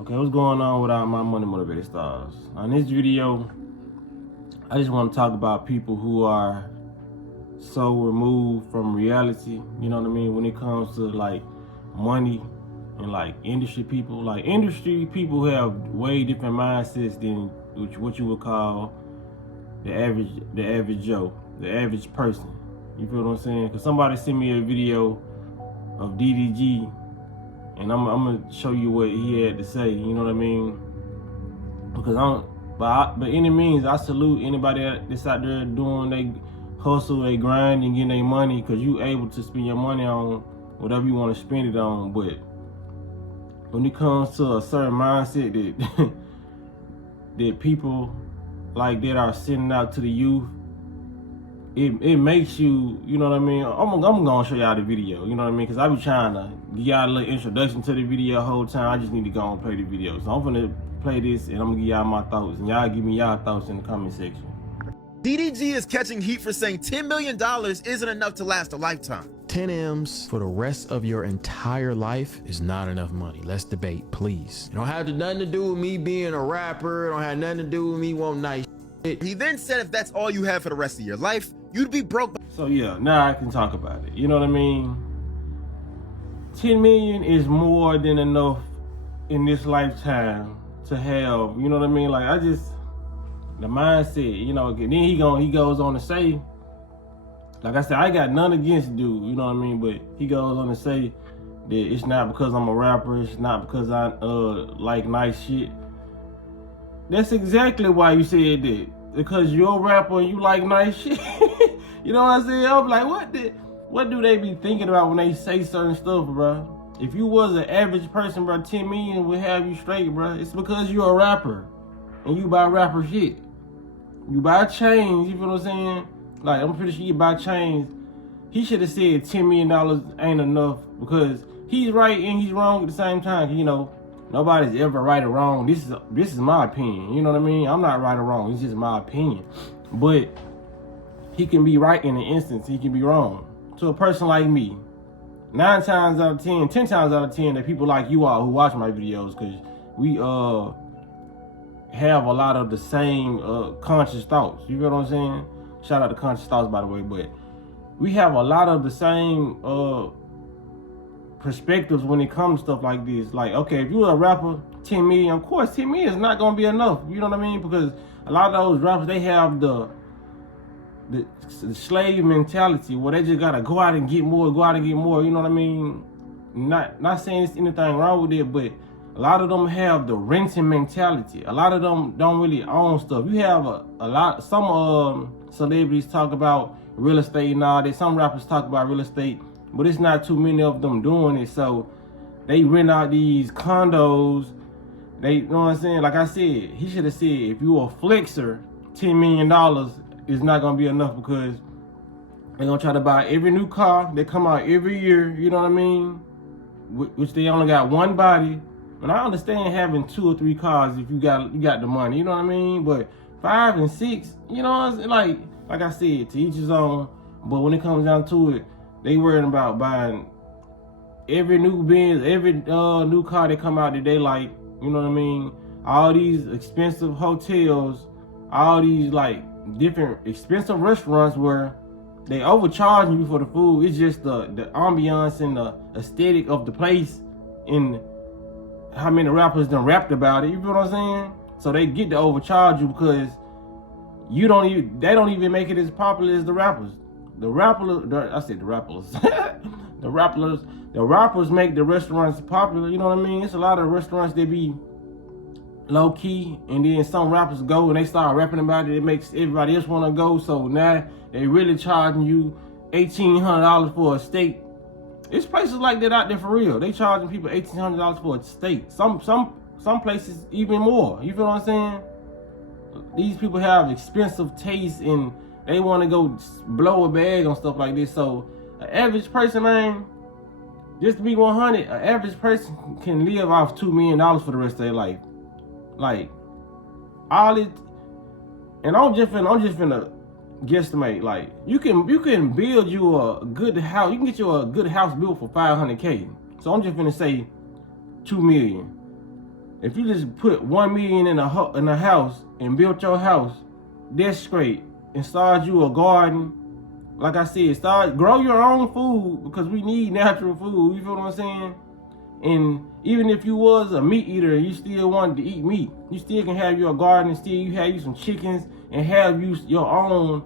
Okay, what's going on with all my money motivated stars? On this video, I just want to talk about people who are so removed from reality, you know what I mean, when it comes to like money and like industry people. Like industry people have way different mindsets than what you would call the average Joe, the average person. You feel what I'm saying? Cause somebody sent me a video of DDG, and I'm gonna show you what he had to say. You know what I mean? Because by any means, I salute anybody that's out there doing they hustle, they grind, and getting their money. Because you able to spend your money on whatever you want to spend it on. But when it comes to a certain mindset that that people like that are sending out to the youth, it makes you, you know what I mean? I'm gonna show y'all the video, you know what I mean? Because I be trying to give y'all a little introduction to the video the whole time. I just need to go and play the video. So I'm gonna play this and I'm gonna give y'all my thoughts. And y'all give me y'all thoughts in the comment section. DDG is catching heat for saying $10 million isn't enough to last a lifetime. 10 M's for the rest of your entire life is not enough money. Let's debate, please. It don't have nothing to do with me being a rapper. It don't have nothing to do with me wanting nice shit. He then said if that's all you have for the rest of your life, you'd be broke. So yeah, now I can talk about it. You know what I mean? 10 million is more than enough in this lifetime to have, you know what I mean? Like the mindset, you know, then he goes on to say, like I said, I got none against dude, you know what I mean? But he goes on to say that it's not because I'm a rapper, it's not because I like nice shit. That's exactly why you said that. Because you're a rapper and you like nice shit. You know what I'm saying? I'm like, what do they be thinking about when they say certain stuff, bro? If you was an average person, bro, 10 million would have you straight, bro. It's because you're a rapper and you buy rapper shit. You buy chains, you feel what I'm saying? Like, I'm pretty sure you buy chains. He should have said $10 million ain't enough, because he's right and he's wrong at the same time. You know, nobody's ever right or wrong. This is my opinion. You know what I mean? I'm not right or wrong. It's just my opinion. But he can be right in an instance. He can be wrong. To a person like me, 9 times out of 10, 10 times out of 10, that people like you all who watch my videos, because we have a lot of the same conscious thoughts. You feel what I'm saying? Shout out to Conscious Thoughts, by the way. But we have a lot of the same perspectives when it comes to stuff like this. Like, okay, if you're a rapper, 10 million, of course 10 million is not gonna be enough. You know what I mean? Because a lot of those rappers, they have the slave mentality where they just gotta go out and get more, you know what I mean? Not saying there's anything wrong with it, but a lot of them have the renting mentality. A lot of them don't really own stuff. You have a lot, some celebrities talk about real estate and all that. Some rappers talk about real estate, but it's not too many of them doing it. So they rent out these condos. They, you know what I'm saying? Like I said, he should have said, if you a flexer, $10 million is not gonna be enough, because they're gonna try to buy every new car that come out every year, you know what I mean? Which they only got one body. And I understand having 2 or 3 cars if you got the money, you know what I mean? But 5 and 6, you know, like I said, to each his own. But when it comes down to it, they worrying about buying every new Benz, every new car that come out that they like, you know what I mean? All these expensive hotels, all these like different expensive restaurants where they overcharging you for the food. It's just the ambiance and the aesthetic of the place, and how many rappers done rapped about it, you feel what I'm saying? So they get to overcharge you because they don't even make it as popular as the rappers. The rappers make the restaurants popular, you know what I mean? It's a lot of restaurants that be low key, and then some rappers go and they start rapping about it. It makes everybody else want to go. So now they really charging you $1,800 for a steak. It's places like that out there for real. They charging people $1,800 for a steak. Some places even more. You feel what I'm saying? These people have expensive tastes and they want to go blow a bag on stuff like this. So an average person, man, just to be 100, an average person can live off $2 million for the rest of their life. Like all it, and I'm just finna guesstimate. Like you can build you a good house. You can get you a good house built for $500K. So I'm just finna say $2 million. If you just put 1 million in a house and built your house, that's great. And start you a garden. Like I said, start grow your own food because we need natural food. You feel what I'm saying? And even if you was a meat eater and you still wanted to eat meat, you still can have your garden and still you have you some chickens and have you your own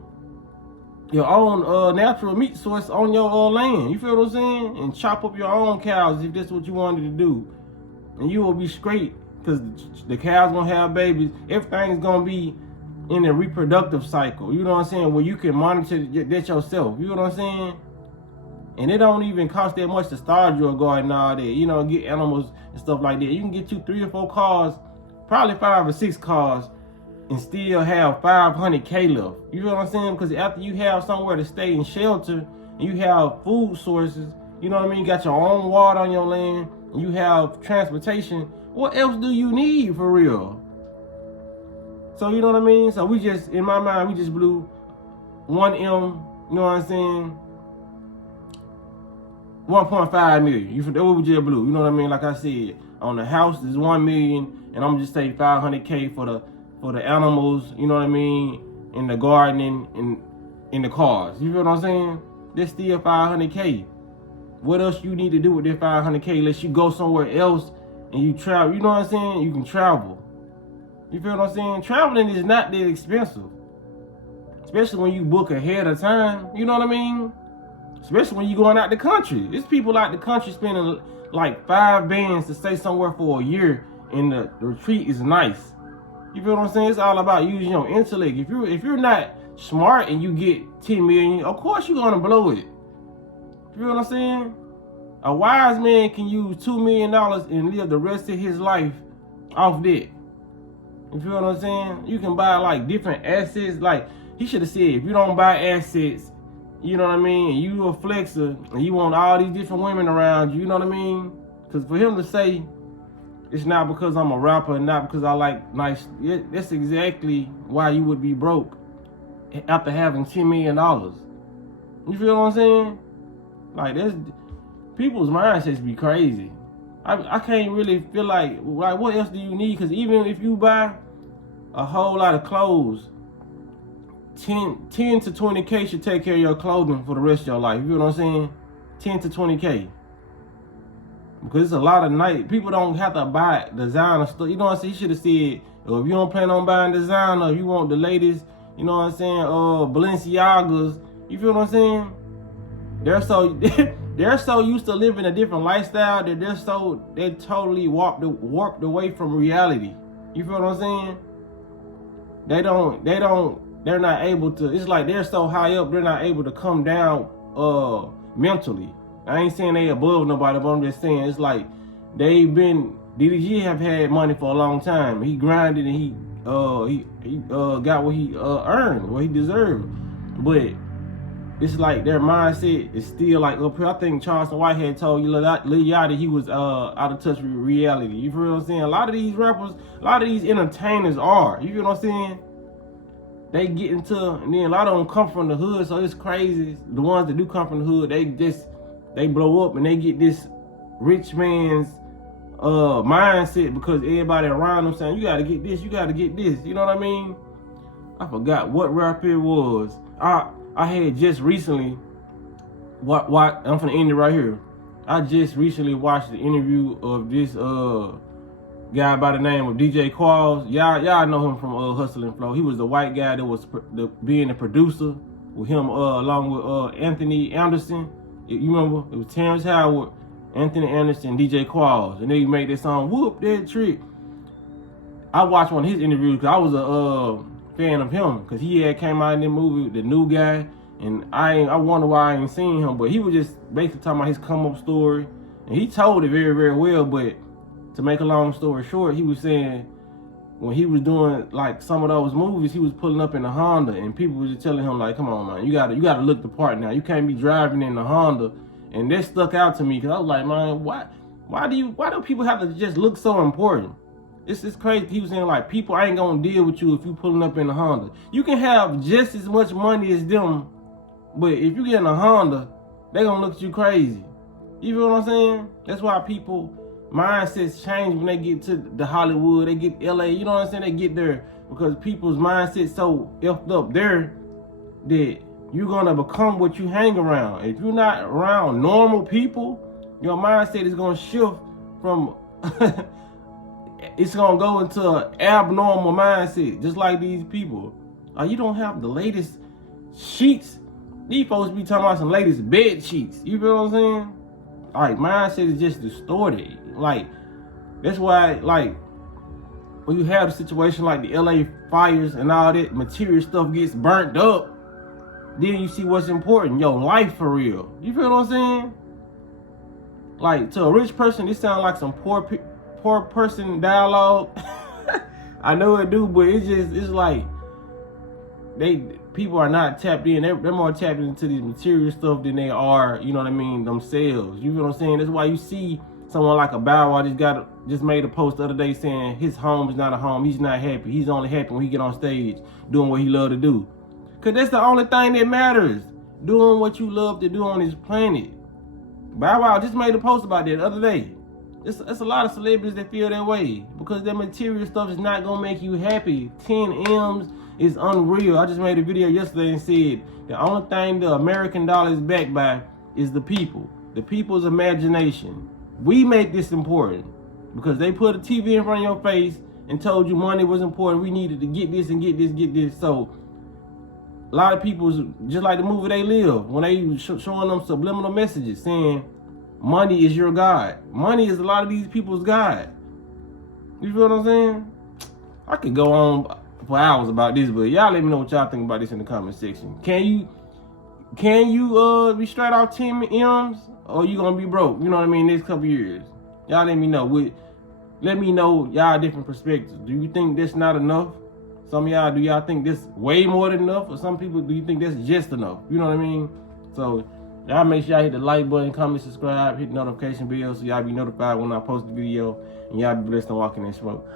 natural meat source on your land. You feel what I'm saying? And chop up your own cows if that's what you wanted to do. And you will be straight because the cows gonna have babies. Everything's gonna be in a reproductive cycle. You know what I'm saying? Where you can monitor that yourself. You know what I'm saying? And it don't even cost that much to start your garden and all that. You know, get animals and stuff like that. You can get you 3 or 4 cars, probably 5 or 6 cars, and still have 500K left. You know what I'm saying? Because after you have somewhere to stay and shelter, and you have food sources, you know what I mean? You got your own water on your land, and you have transportation. What else do you need for real? So you know what I mean? So we just, in my mind, we just blew 1M, you know what I'm saying? 1.5 million. That's what we just blew. You know what I mean? Like I said, on the house is 1 million, and I'm just say 500K for the animals. You know what I mean? In the gardening, in the cars. You feel what I'm saying? That's still 500K. What else you need to do with that 500K unless you go somewhere else and you travel? You know what I'm saying? You can travel. You feel what I'm saying? Traveling is not that expensive, especially when you book ahead of time. You know what I mean? Especially when you going out the country. There's people out the country spending like 5 bands to stay somewhere for a year, and the retreat is nice. You feel what I'm saying? It's all about using your intellect. If you're not smart and you get 10 million, of course you're gonna blow it. You feel what I'm saying? A wise man can use $2 million and live the rest of his life off that. You feel what I'm saying? You can buy like different assets. Like he should have said, if you don't buy assets, you know what I mean, and you a flexer and you want all these different women around you, you know what I mean? Because for him to say it's not because I'm a rapper and not because I like nice, that's exactly why you would be broke after having $10 million. You feel what I'm saying? Like that's people's mindsets be crazy. I can't really feel like what else do you need? Because even if you buy a whole lot of clothes, 10 to 20K should take care of your clothing for the rest of your life. You know what I'm saying? 10 to 20K. Because it's a lot of night. People don't have to buy designer stuff. You know what I'm saying? He should have said, oh, if you don't plan on buying designer, if you want the latest, you know what I'm saying, Balenciagas, you feel what I'm saying? They're so used to living a different lifestyle that they totally warped away from reality. You feel what I'm saying? They're not able to, it's like they're so high up, they're not able to come down mentally. I ain't saying they above nobody, but I'm just saying it's like DDG have had money for a long time. He grinded and he got what he earned, what he deserved. But it's like their mindset is still like up here. I think Charleston Whitehead told you Lil Yachty he was out of touch with reality. You feel what I'm saying? A lot of these rappers, a lot of these entertainers are. You feel what I'm saying? They get into, and then a lot of them come from the hood, so it's crazy. The ones that do come from the hood, they blow up and they get this rich man's mindset because everybody around them saying, you gotta get this, you gotta get this. You know what I mean? I forgot what rap it was. I had just recently, I'm finna end it right here. I just recently watched the interview of this guy by the name of DJ Qualls. Y'all know him from Hustle and Flow. He was the white guy that was being the producer with him along with Anthony Anderson. You remember? It was Terrence Howard, Anthony Anderson, DJ Qualls. And they made this song, Whoop That Trick. I watched one of his interviews because I was a fan of him because he had came out in the movie, The New Guy, and I wonder why I ain't seen him, but he was just basically talking about his come up story, and he told it very, very well. But to make a long story short, he was saying when he was doing like some of those movies, he was pulling up in a Honda, and people was just telling him like, come on, man, you gotta look the part now. You can't be driving in the Honda, and that stuck out to me because I was like, man, why do people have to just look so important? It's crazy. He was saying like, people ain't gonna deal with you if you pulling up in a Honda. You can have just as much money as them, but if you get in a Honda, they gonna look at you crazy. You feel what I'm saying? That's why people mindsets change when they get to the Hollywood, they get LA, you know what I'm saying? They get there because people's mindset so effed up there that you're gonna become what you hang around. If you're not around normal people, your mindset is gonna shift from it's gonna go into an abnormal mindset, just like these people. You don't have the latest sheets. These folks be talking about some latest bed sheets. You feel what I'm saying? Like, mindset is just distorted. Like, that's why, like, when you have a situation like the LA fires and all that material stuff gets burnt up, then you see what's important, your life for real. You feel what I'm saying? Like, to a rich person, this sounds like some poor person dialogue. I know it do, but it's like people are not tapped in. They're more tapped into these material stuff than they are, you know what I mean, themselves. You feel what I'm saying? That's why you see someone like a Bow Wow just made a post the other day saying his home is not a home. He's not happy. He's only happy when he get on stage doing what he love to do. Cause that's the only thing that matters. Doing what you love to do on this planet. Bow Wow just made a post about that the other day. It's a lot of celebrities that feel that way because that material stuff is not gonna make you happy. 10 M's is unreal. I just made a video yesterday and said the only thing the American dollar is backed by is the people. The people's imagination. We make this important because they put a TV in front of your face and told you money was important. We needed to get this and get this. So a lot of people, just like the movie They Live, when they showing them subliminal messages saying money is your God. Money is a lot of these people's God. You feel what I'm saying? I could go on for hours about this, but y'all let me know what y'all think about this in the comment section. Can you be straight off 10 M's or you gonna be broke? You know what I mean? Next couple years. Y'all let me know. Let me know y'all different perspectives. Do you think that's not enough? Some of y'all, do y'all think this way more than enough? Or some people, do you think that's just enough? You know what I mean? So y'all make sure y'all hit the like button, comment, subscribe, hit the notification bell so y'all be notified when I post the video. And y'all be blessed and walking in smoke.